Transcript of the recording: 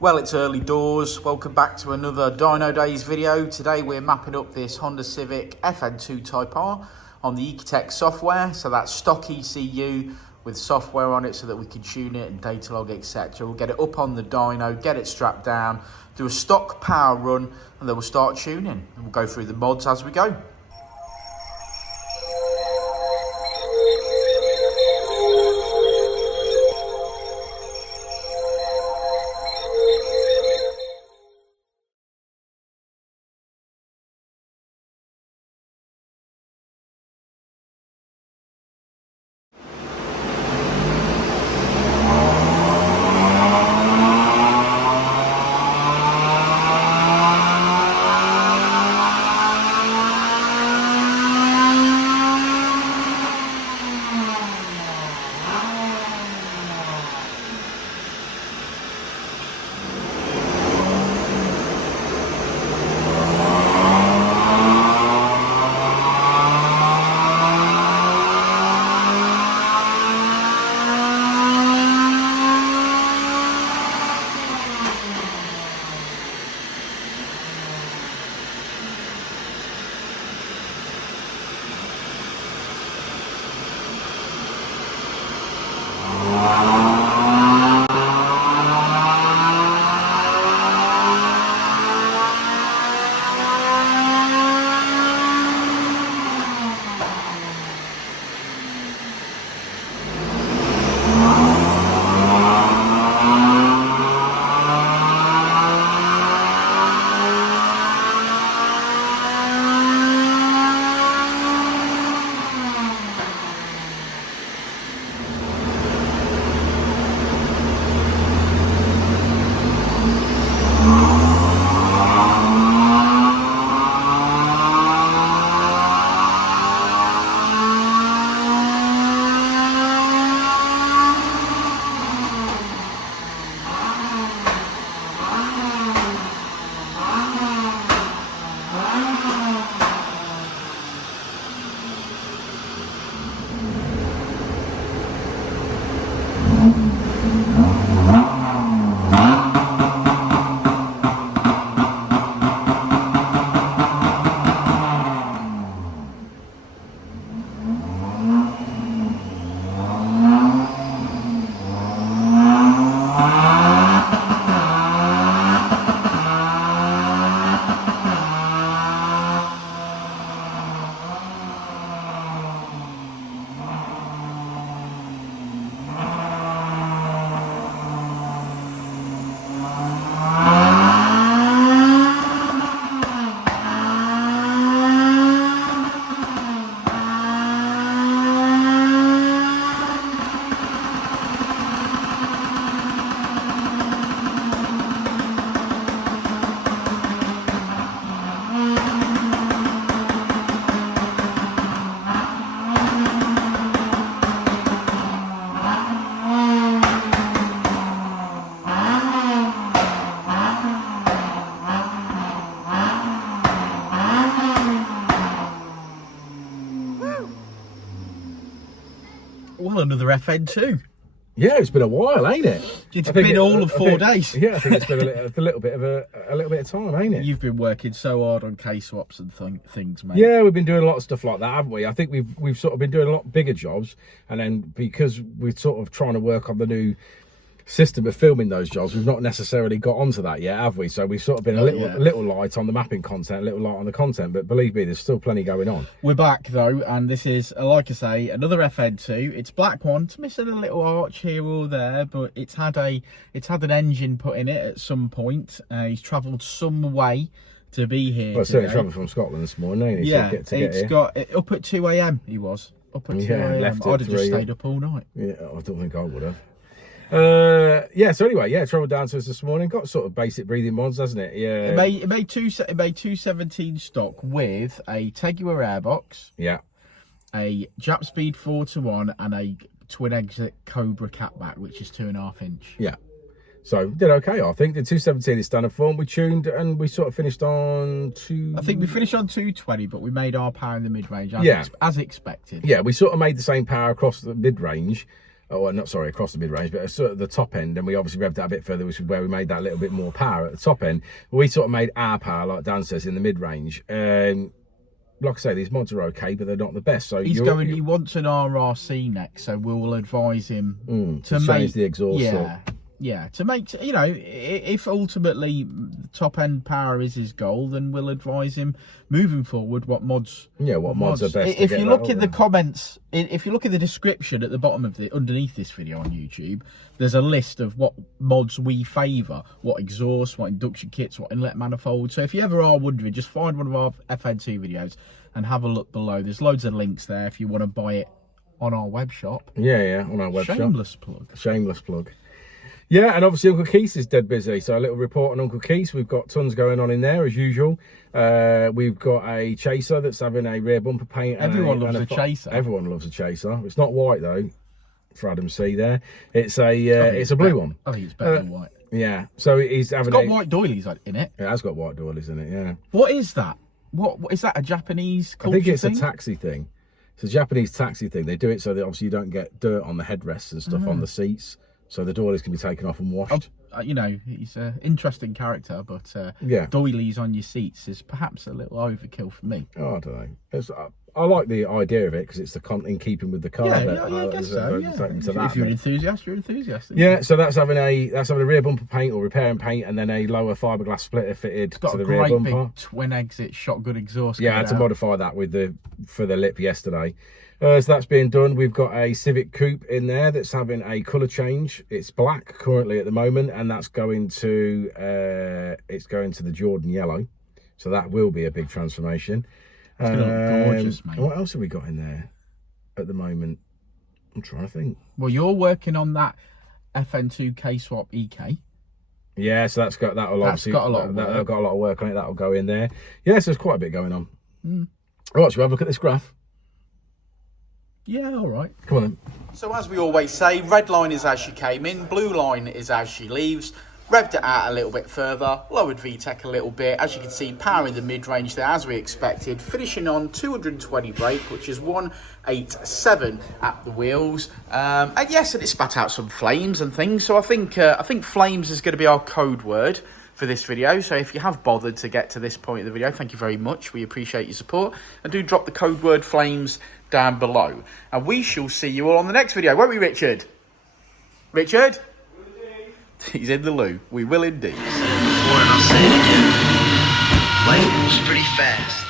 Well, it's early doors. Welcome back to another Dynodaze video. Today we're mapping up this Honda Civic FN2 TypeR on the ecutek software. So that's stock ECU with software on it so that we can tune it and data log, etc. We'll get it up on the dyno, get it strapped down, do a stock power run, and then we'll start tuning. And we'll go through the mods as we go. Well, another FN2. Yeah, it's been a while, ain't it? It's been all of 4 days. Yeah, I think it's been a little bit of time, ain't it? You've been working so hard on K-swaps and things, mate. Yeah, we've been doing a lot of stuff like that, haven't we? I think we've sort of been doing a lot bigger jobs, and then because we're sort of trying to work on the new system of filming those jobs, we've not necessarily got onto that yet, have we? So we've sort of been a little light on the mapping content, a little light on the content, but believe me, there's still plenty going on. We're back though, and this is, like I say, another FN2. It's black one. It's missing a little arch here or there, but it's had an engine put in it at some point. He's travelled some way to be here. Well, certainly travelled from Scotland this morning, ain't he? Yeah, to get here. Got up at 2 AM. He was up at 2 AM. Left I'd have just stayed up all night. Yeah, I don't think I would have. So anyway, travelled down to us this morning. Got sort of basic breathing mods, hasn't it? Yeah. It made 217 stock with a Tegiwa airbox. Yeah. A Japspeed 4:1 and a twin exit Cobra catback, which is 2.5 inch. Yeah. So did okay, I think. The 217 is standard form. We tuned and we sort of finished on I think we finished on 220, but we made our power in the mid range as expected. Yeah, we sort of made the same power across the mid range. Oh, not sorry, across the mid-range, but sort of the top end, and we obviously revved that a bit further, which is where we made that little bit more power at the top end. We sort of made our power, like Dan says, in the mid-range. Like I say, these mods are okay, but they're not the best. So he wants an RRC next, so we'll advise him to change the exhaust. Yeah, to make, you know, if ultimately top end power is his goal, then we'll advise him moving forward what mods. Yeah, what mods are best. If you look at the comments, if you look at the description at the bottom of underneath this video on YouTube, there's a list of what mods we favour, what exhaust, what induction kits, what inlet manifold. So if you ever are wondering, just find one of our FN2 videos and have a look below. There's loads of links there if you want to buy it on our web shop. Yeah, on our web shop. Shameless plug. Shameless plug. Yeah, and obviously Uncle Keith is dead busy. So a little report on Uncle Keith. We've got tons going on in there as usual. We've got a chaser that's having a rear bumper paint. Everyone loves a chaser. Everyone loves a chaser. It's not white though, for Adam C there. It's a blue one. I think it's better than white. Yeah, so he's having. It's got white doilies in it. It has got white doilies in it. Yeah. What is that? What is that? A Japanese culture I think it's thing? a taxi thing. It's a Japanese taxi thing. They do it so that obviously you don't get dirt on the headrests and stuff on the seats. So the doilies can be taken off and washed. You know, he's an interesting character, but yeah, doilies on your seats is perhaps a little overkill for me. Oh, I don't know. I like the idea of it because it's in keeping with the car. Yeah, I guess so. Yeah. If you're an enthusiast, you're an enthusiast. Yeah, so that's having a rear bumper paint or repair and paint, and then a lower fiberglass splitter fitted to the rear bumper. It's got a great big twin exit shotgun exhaust. Yeah, I had to modify that for the lip yesterday. So that's being done. We've got a Civic Coupe in there that's having a colour change. It's black currently at the moment, and that's going to the Jordan yellow. So that will be a big transformation. It's gonna look gorgeous, mate. What else have we got in there at the moment? I'm trying to think. Well, you're working on that FN2 K-Swap EK. Yeah, so that's got a lot of work on it. That'll go in there. Yeah, so there's quite a bit going on. Right, shall we have a look at this graph? Yeah, all right. Come on then. So as we always say, red line is as she came in, blue line is as she leaves. Revved it out a little bit further, lowered VTEC a little bit. As you can see, power in the mid-range there as we expected. Finishing on 220 brake, which is 187 at the wheels. And yes, and it spat out some flames and things. So I think flames is going to be our code word for this video. So if you have bothered to get to this point of the video, thank you very much. We appreciate your support. And do drop the code word flames down below. And we shall see you all on the next video, won't we, Richard? Richard? He's in the loo. We will indeed. Before and I'll say it again. Life moves pretty fast.